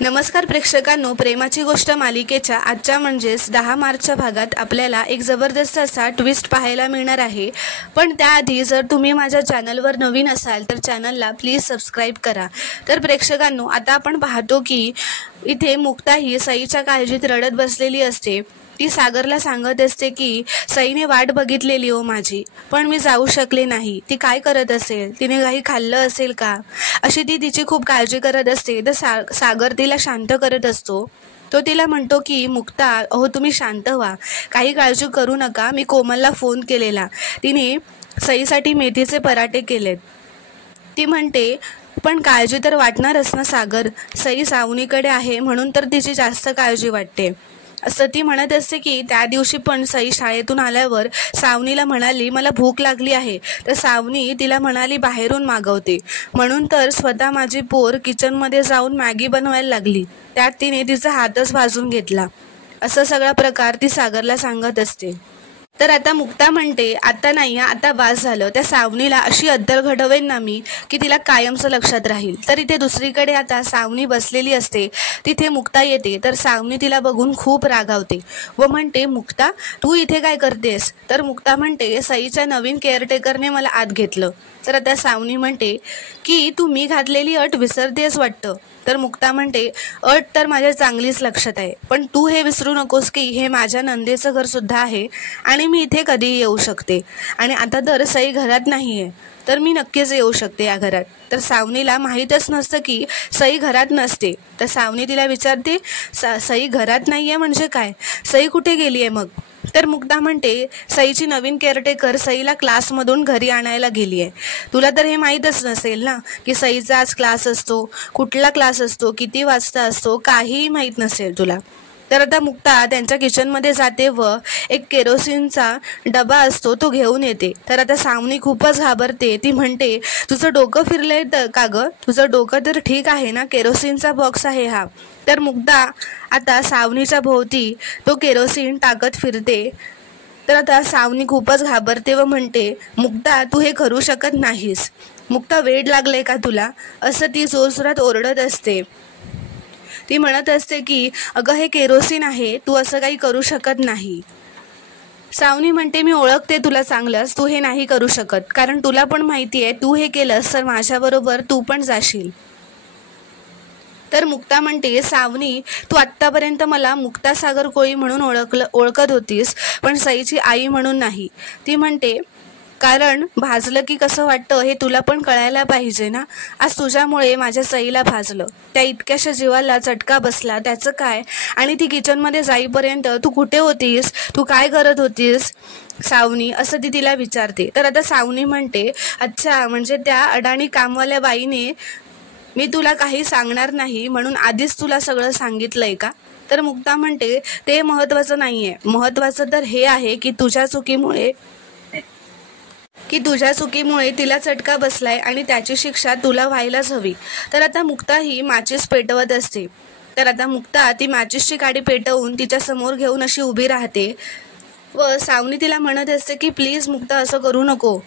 नमस्कार प्रेक्षकांनो, प्रेमाची गोष्ट मालिकेच्या आजच्या म्हणजेच 10 मार्चच्या भागात आपल्याला एक जबरदस्त असा ट्विस्ट पाहायला मिळणार आहे। पण त्याआधी जर तुम्ही माझ्या चॅनलवर नवीन असाल तर चॅनलला प्लीज सबस्क्राईब करा। तर प्रेक्षकांनो, आता आपण पाहतो की इथे मुक्ता ही सईच्या काळजीत रडत बसलेली असते। ती सागरला सांगत असते की सईने वाट बघितलेली हो माझी, पण मी जाऊ शकले नाही। ती काय करत असेल, तिने काही खाल्लं असेल का, अशी ती तिची खूप काळजी करत असते। तर सागर तिला शांत करत असतो। तो तिला म्हणतो की मुक्ता, अहो तुम्ही शांत व्हा, काही काळजी करू नका। मी कोमलला फोन केलेला, तिने सईसाठी मेथीचे पराठे केलेत। ती म्हणते पण काळजी तर वाटणारच ना सागर, सई सावनीकडे आहे म्हणून तर तिची जास्त काळजी वाटते, असं ती म्हणत असते। की त्या दिवशी पण सई शाळेतून आल्यावर सावनीला म्हणाली मला भूक लागली आहे, तर सावनी तिला म्हणाली बाहेरून मागवते, म्हणून तर स्वतः माझी पोर किचनमध्ये जाऊन मॅगी बनवायला लागली, त्यात तिने तिचा हातच भाजून घेतला। असा सगळा प्रकार ती सागरला सांगत असते। तर आता मुक्ता म्हणते आता नाही, आता वास झालं, त्या सावनीला अशी अद्दल घडवेन ना मी की तिला कायमचं लक्षात राहील। तर इथे दुसरीकडे आता सावनी बसलेली असते, तिथे मुक्ता येते। तर सावनी तिला बघून खूप रागावते व म्हणते मुक्ता तू इथे काय करतेस। तर मुक्ता म्हणते सईच्या नवीन केअरटेकरने मला आत घेतलं। तर आता सावनी म्हणते की तू मी घातलेली अट विसरतेस वाटतं। तर मुक्ता म्हणते अट तर माझ्या चांगलीच लक्षात आहे, पण तू हे विसरू नकोस की हे माझ्या नंदेचं घर सुद्धा आहे आणि मी इथे कधीही येऊ शकते, आणि आता तर सई घरात नाहीये तर मी नक्कीच येऊ शकते या घरात। तर सावनीला माहीतच नसतं की सई घरात नसते। तर सावनी तिला विचारते सई घरात नाहीये म्हणजे काय, सई कुठे गेली आहे मग। तर मुक्ता म्हणते सईची नवीन केअरटेकर सईला क्लासमधून घरी आणायला गेली आहे। तुला तर हे माहीतच नसेल ना की सईचा आज क्लास असतो, कुठला क्लास असतो, किती वाजता असतो, काहीही माहीत नसेल तुला। तर आता मुक्ता त्यांच्या किचनमध्ये जाते व एक केरोसिनचा डबा असतो तो घेऊन येते। तर आता सावनी खूपच घाबरते, ती म्हणते तुझं डोकं फिरलंय का गं, तुझं डोकं तर ठीक आहे ना, केरोसिनचा बॉक्स आहे हा। तर मुक्ता आता सावनीच्या भोवती तो केरोसिन टाकत फिरते। तर आता सावनी खूपच घाबरते व म्हणते मुक्ता तू हे करू शकत नाहीस, मुक्ता वेड लागलंय का तुला, असं ती जोरजोरात ओरडत असते। ती म्हणत असते की अगं हे केरोसिन आहे, तू असं काही करू शकत नाही। सावनी म्हणते मी ओळखते तुला चांगलंच, तू हे नाही करू शकत, कारण तुला पण माहिती आहे तू हे केलंस तर माझ्याबरोबर तू पण जाशील। तर मुक्ता म्हणते सावनी तू आत्तापर्यंत मला मुक्ता सागर कोळी म्हणून ओळखत होतीस, पण सईची आई म्हणून नाही। ती म्हणते कारण भाजलं की कसं वाटतं हे तुला पण कळायला पाहिजे ना, आज तुझ्यामुळे माझ्या सईला भाजलं, त्या इतक्याशा जीवाला चटका बसला, त्याचं काय, आणि ती किचनमध्ये जाईपर्यंत तू कुठे होतीस, तू काय करत होतीस सावनी, असं ती तिला विचारते। तर आता सावनी म्हणते अच्छा, म्हणजे त्या अडाणी कामवाल्या बाईने मी तुला काही सांगणार नाही म्हणून आधीच तुला सगळं सांगितलंय का। तर मुक्ता म्हणते ते महत्त्वाचं नाहीये, महत्त्वाचं तर हे आहे की तुझ्या चुकीमुळे तिला चटका बसलाय आणि त्याची शिक्षा तुला व्हायलाच हवी। तर आता मुक्ता ही माचीस पेटवत असते। तर आता मुक्ता ती माचीसची काडी पेटवून तिच्या समोर घेऊन अशी उभी राहते व सावनी तिला म्हणत असते की प्लीज मुक्ता असं करू नको।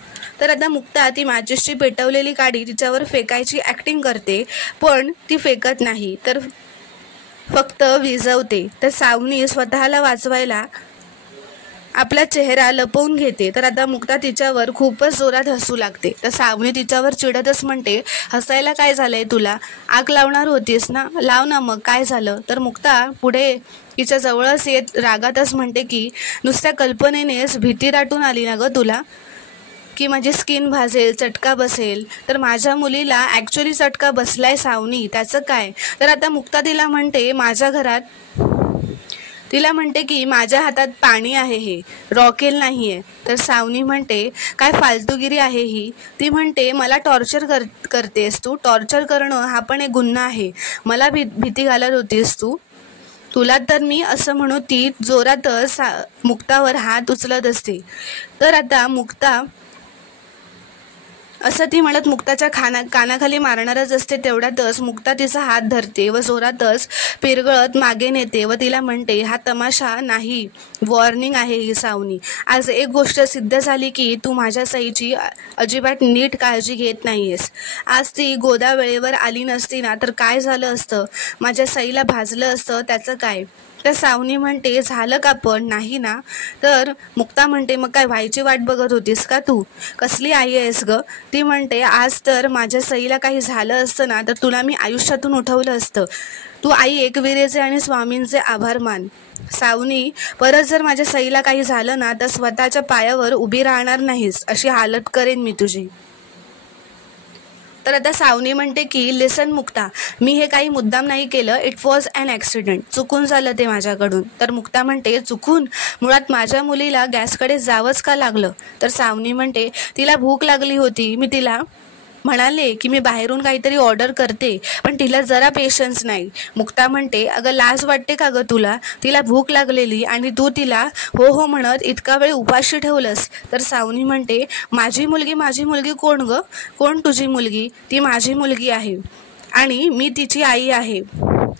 तर आता मुक्ता ती माचीसची पेटवलेली काडी तिच्यावर फेकायची ॲक्टिंग करते, पण ती फेकत नाही, तर फक्त विझवते। तर सावनी स्वतःला वाचवायला आपला चेहरा लपवून घेते। तर आता मुक्ता तिच्यावर खूपच जोरात हसू लागते। तर सावनी तिच्यावर चिडतच म्हणते हसायला काय झालंय तुला, आग लावणार होतीस ना, लाव ना मग, काय झालं। तर मुक्ता पुढे तिच्या जवळच येत रागातच म्हणते की नुसत्या कल्पनेनेच भीती दाटून आली ना गं तुला, की माझी स्किन भाजेल, चटका बसेल, तर माझ्या मुलीला ॲक्च्युली चटका बसलाय सावनी, त्याचं काय। तर आता मुक्ता तिला म्हणते की माझ्या हातात पाणी आहे, हे रॉकेल नाही आहे। तर सावनी म्हणते काय फालतूगिरी आहे ही। ती म्हणते मला टॉर्चर करतेस तू, टॉर्चर करणं हा पण एक गुन्हा आहे, मला भीती घालत होतीस तू, तुला तर मी, असं म्हणून ती जोरातच मुक्तावर हात उचलत असते। तर आता मुक्ता असं ती म्हणत मुक्ताच्या कानाखाली मारणारच असते. तेवढ्यातच मुक्ता तिचा हात धरते व जोरातच पिरगळत मागे नेते व तिला म्हणते, हा तमाशा नाही, वॉर्निंग आहे ही सावनी. आज एक गोष्ट सिद्ध झाली की तू माझ्या सईची अजिबात नीट काळजी घेत नाहीयेस. आज ती गोदा वेळेवर आली नसती ना तर काय झालं असतं, माझ्या सईला भाजलं असतं त्याचं काय. तर सावनी म्हणते, झालं का पण नाही ना. तर मुक्ता म्हणते, मग काय व्हायची वाट बघत होतीस का तू, कसली आई आहेस ग. ती म्हणते, आज तर माझ्या सईला काही झालं असतं ना तर तुला मी आयुष्यातून उठवलं असतं. तू आई एकविरेचे आणि स्वामींचे आभार मान. सावनी, परत जर माझ्या सईला काही झालं ना तर स्वतःच्या पायावर उभी राहणार नाहीस, अशी हालत करेन मी तुझी. तर आता सावनी म्हणते की लिसन मुक्ता, मी हे काही मुद्दाम नाही केलं, इट वॉज ॲन ॲक्सिडेंट, चुकून झालं ते माझ्याकडून. तर मुक्ता म्हणते, चुकून, मुळात माझ्या मुलीला गॅसकडे जावंच का लागलं. तर सावनी म्हणते, तिला भूक लागली होती, मी तिला म्हणाले की मी बाहेरून काहीतरी ऑर्डर करते, पण तिला जरा पेशन्स नाही. मुक्ता म्हणते, अगं लाज वाटते का गं तुला, तिला भूक लागलेली आणि तू तिला हो हो म्हणत इतका वेळ उपाशी ठेवलंस. तर सावनी म्हणते, माझी मुलगी कोण गं, कोण तुझी मुलगी, ती माझी मुलगी आहे आणि मी तिची आई आहे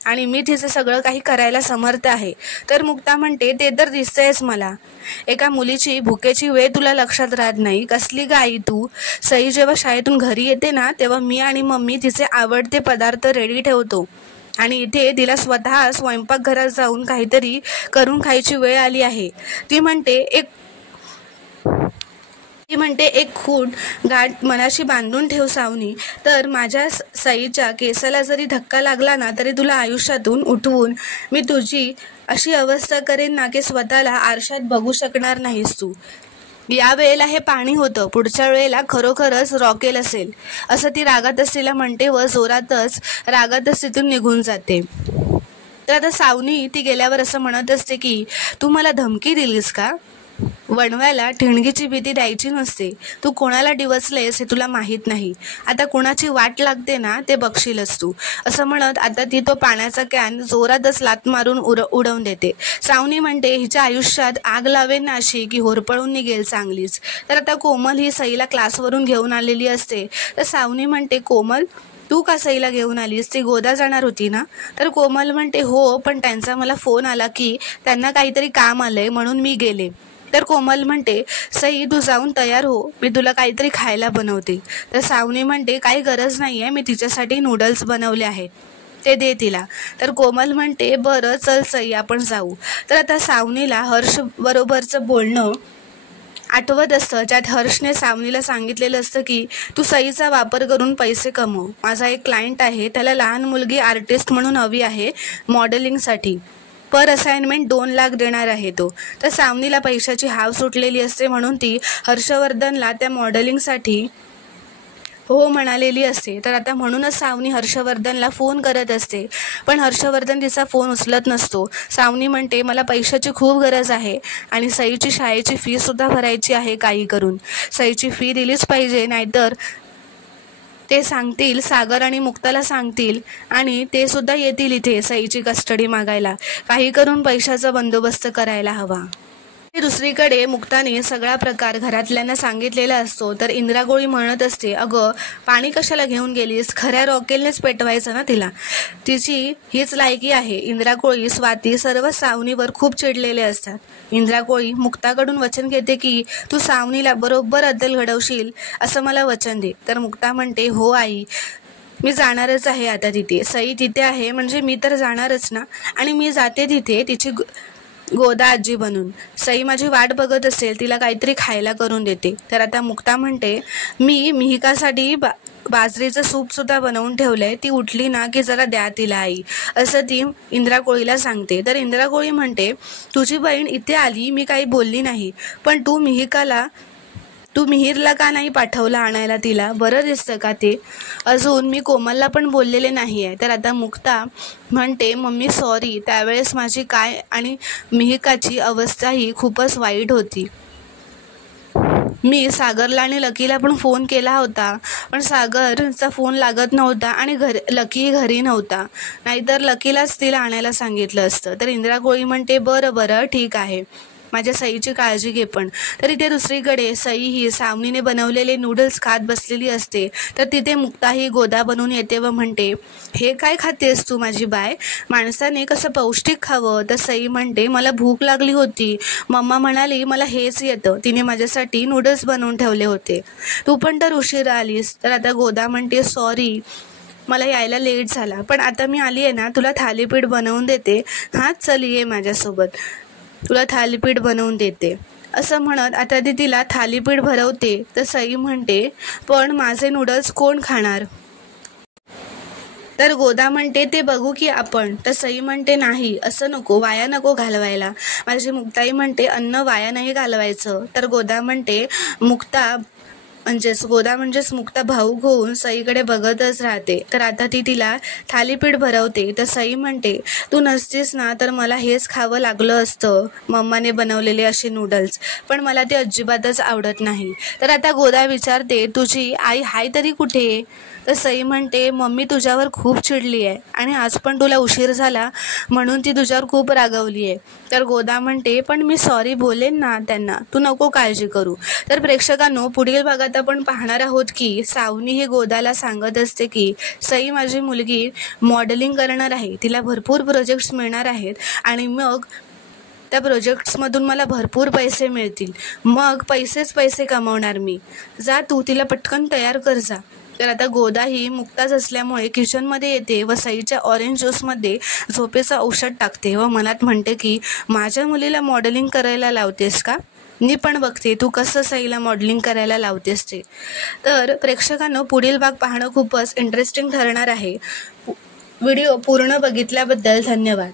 आणि मी तिचं सगळं काही करायला समर्थ आहे. तर मुक्ता म्हणते, ते तर दिसतंयच मला, एका मुलीची भुकेची वेळ तुला लक्षात राहत नाही, कसली ग आई तू. सई जेव्हा शाळेतून घरी येते ना तेव्हा मी आणि मम्मी तिचे आवडते पदार्थ रेडी ठेवतो आणि इथे तिला स्वतः स्वयंपाकघरात जाऊन काहीतरी करून खायची वेळ आली आहे. ती म्हणते, एक खूण गाठ मनाशी बांधून ठेव सावनी. तर माझ्या सईच्या केसाला जरी धक्का लागला ना तरी तुला आयुष्यातून उठवून मी तुझी अशी अवस्था करेन ना की स्वतःला आरशात बघू शकणार नाहीस तू. या वेळेला हे पाणी होतं, पुढच्या वेळेला खरोखरच रॉकेल असेल, असं ती रागात असलेला म्हणते व जोरातच रागातच तिथून निघून जाते. तर आता सावनी ती गेल्यावर असं म्हणत असते की तू मला धमकी दिलीस का, वणव्याला ठिणगीची भीती द्यायची नसते, तू कोणाला डिवचलेस हे तुला माहीत नाही, आता कोणाची वाट लागते ना ते बघशीलच तू. असं म्हणत आता ती तो पाण्याचा कॅन जोरातच लात मारून उडवून देते. सावनी म्हणते, हिच्या आयुष्यात आग लावेन ना अशी की होरपळून निघेल चांगलीच. तर आता कोमल ही सईला क्लासवरून घेऊन आलेली असते. तर सावनी म्हणते, कोमल तू का सईला घेऊन आलीस, ती गोदा जाणार होती ना. तर कोमल म्हणते, हो पण त्यांचा मला फोन आला की त्यांना काहीतरी काम आलंय म्हणून मी गेले. तर कोमल म्हणते, सई तू जाऊन तयार हो, मी तुला काहीतरी खायला बनवते. तर सावनी म्हणते, काही गरज नाही आहे, मी तिच्यासाठी नूडल्स बनवले आहेत, ते दे तिला. तर कोमल म्हणते, बरं चल सई आपण जाऊ. तर आता सावनीला हर्ष बरोबरचं बोलणं आठवत असतं, ज्यात हर्षने सावनीला सांगितलेलं असतं की तू सईचा वापर करून पैसे कमव, माझा एक क्लायंट आहे, त्याला लहान मुलगी आर्टिस्ट म्हणून हवी आहे मॉडेलिंगसाठी, पर असाइनमेंट 2 लाख देणार आहे तो. तर सावनीला पैशाची हाव सुटलेली असते म्हणून ती हर्षवर्धनला त्या मॉडेलिंगसाठी हो म्हणालेली असते. तर आता म्हणूनच सावनी हर्षवर्धनला फोन करत असते, पण हर्षवर्धन तिचा फोन उचलत नसतो. सावनी म्हणते, मला पैशाची खूप गरज आहे आणि सईची शाळेची फीसुद्धा भरायची आहे, काही करून सईची फी दिलीच पाहिजे, नाहीतर ते सांगतील, सागर आणि मुक्ताला सांगतील आणि ते सुद्धा येतील इथे सईची कस्टडी मागायला. काही करून पैशाचा बंदोबस्त करायला हवा. दुसरीकडे मुक्ताने सगळा प्रकार घरातल्यांना सांगितलेला असतो. तर इंद्रागोळी म्हणत असते, अगं पाणी कशाला घेऊन गेलीस, खऱ्या रॉकेलनेच पेटवायचं ना तिला, तिची हीच लायकी आहे. इंद्रागोळी, स्वाती सर्व सावनीवर खूप चिडलेले असतात. इंद्रागोळी मुक्ताकडून वचन घेते की तू सावनीला बरोबर अद्दल घडवशील असं मला वचन दे. तर मुक्ता म्हणते, हो आई, मी जाणारच आहे आता तिथे, सई तिथे आहे म्हणजे मी तर जाणारच ना, आणि मी जाते तिथे तिची गोदा आजी बनून. सई माझी वाट बघत असेल, तिला काहीतरी खायला करून देते. तर आता मुक्ता म्हणते, मी मिहिकासाठी बाजरीचं सूपसुद्धा बनवून ठेवलंय, ती उठली ना की जरा द्या तिला आई, असं ती इंद्रागोळीला सांगते. तर इंद्रागोळी म्हणते, तुझी बहीण इथे आली, मी काही बोलली नाही, पण तू मिहिरला का नाही पाठवलं आणायला तिला, बरं दिसतं का ते, अजून मी कोमलला पण बोललेले नाही आहे. तर आता मुक्ता म्हणते, मम्मी सॉरी, त्यावेळेस माझी काय आणि मिहिकाची अवस्थाही खूपच वाईट होती. मी सागरला आणि लकीला पण फोन केला होता, पण सागरचा फोन लागत नव्हता आणि लकी घरी नव्हता, नाहीतर लकीलाच तिला आणायला सांगितलं असतं. तर इंद्रागोळी म्हणते, बरं ठीक आहे, माझ्या सईची काळजी घे पण. तर इथे दुसरीकडे सई ही सावनीने बनवलेले नूडल्स खात बसलेली असते. तर तिथे मुक्ता ही गोदा बनून येते व म्हणते, हे काय खातेस तू माझी बाय? माणसाने कसं पौष्टिक खावं. तर सई म्हणते, मला भूक लागली होती, मम्मा म्हणाली मला हेच येतं, तिने माझ्यासाठी नूडल्स बनवून ठेवले होते, तू पण तर उशिरा आलीस. तर आता गोदा म्हणते, सॉरी मला यायला लेट झाला, पण आता मी आली आहे ना, तुला थालीपीठ बनवून देते, हां चल ये माझ्यासोबत, तुला थालीपीठ बनवून देते. असं म्हणत आता ती तिला थालीपीठ भरवते. तर सई म्हणते, पण माझे नूडल्स कोण खाणार? तर गोदा म्हणते, ते बघू की आपण. तर सई म्हणते, नाही असं नको, वाया नको घालवायला. माझी मुक्ताई म्हणते, अन्न वाया नाही घालवायचं. तर गोदा म्हणते, गोदा म्हणजेच मुक्ता भाऊक होऊन सईकडे बघतच राहते. तर आता ती तिला थालीपीठ भरवते. तर सई म्हणते, तू नसतीस ना तर मला हेच खावं लागलं असतं, मम्माने बनवलेले असे नूडल्स, पण मला ते अजिबातच आवडत नाही. तर आता गोदा विचारते, तुझी आई हाय तरी कुठे? तर सई म्हणते, मम्मी तुझ्यावर खूप चिडली आहे आणि आज पण तुला उशीर झाला म्हणून ती तुझ्यावर खूप रागवली आहे. तर गोदा म्हणते, पण मी सॉरी बोलेन ना त्यांना, तू नको काळजी करू. तर प्रेक्षकांनो, पुढील भागात आपण पाहणार आहोत की सावनी ही गोदाला सांगत असते की सई माझी मुलगी मॉडेलिंग करणार आहे, तिला भरपूर प्रोजेक्ट्स मिळणार आहेत आणि मग त्या प्रोजेक्ट्समधून मला भरपूर पैसे मिळतील, मग पैसे कमावणार मी, जा तू तिला पटकन तयार कर जा. तर आता गोदा ही मुक्ताच असल्यामुळे किचनमध्ये येते व सईच्या ऑरेंज ज्यूसमध्ये झोपेचं औषध टाकते व मनात म्हणते की माझ्या मुलीला मॉडेलिंग करायला लावतेस का? मी पण बघते तू कसं सईला मॉडेलिंग करायला लावतेस ते. तर प्रेक्षकांनो, पुढील भाग पाहणं खूपच इंटरेस्टिंग ठरणार आहे. व्हिडिओ पूर्ण बघितल्याबद्दल धन्यवाद.